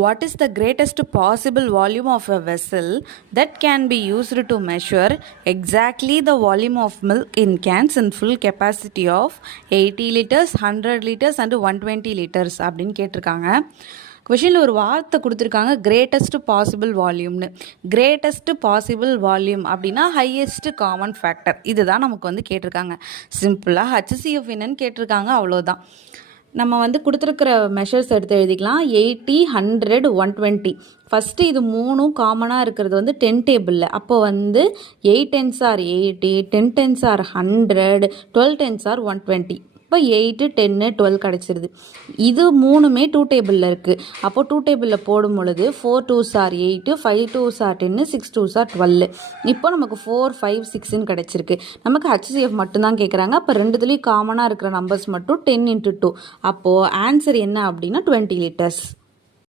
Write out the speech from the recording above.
What is the greatest possible volume of a vessel that can be used to measure exactly the volume of milk in cans in full capacity of 80 liters, 100 liters and 120 liters அப்படின்னு கேட்டிருக்காங்க. கொஷினில் ஒரு வார்த்தை கொடுத்துருக்காங்க, greatest possible வால்யூம்னு. Greatest possible volume அப்படின்னா highest common factor, இதுதான் நமக்கு வந்து கேட்டிருக்காங்க. சிம்பிளாக HCF என்னன்னு கேட்டிருக்காங்க, அவ்வளோதான். நம்ம கொடுத்துருக்கிற மெஷர்ஸ் எடுத்து எழுதிக்கலாம். 80, 100, 120. ஃபஸ்ட்டு இது மூணும் காமனாக இருக்கிறது 10 டேபிளில். அப்போ 8 10s are 80, 10 10s are 100, 12 10s are 120. இப்போ 8, 10, 12 கிடச்சிருது. இது மூணுமே 2 டேபிளில் இருக்குது. அப்போது 2 டேபிளில் போடும் பொழுது 4 2s are 8, 5 2s are 10, 6 2s are 12. இப்போ நமக்கு 4 5 6ன்னு கிடச்சிருக்கு. நமக்கு HCF மட்டும்தான் கேட்குறாங்க. அப்போ ரெண்டுத்துலேயும் காமனாக இருக்கிற நம்பர்ஸ் மட்டும் 10 × 2. அப்போது ஆன்சர் என்ன அப்படின்னா 20 liters.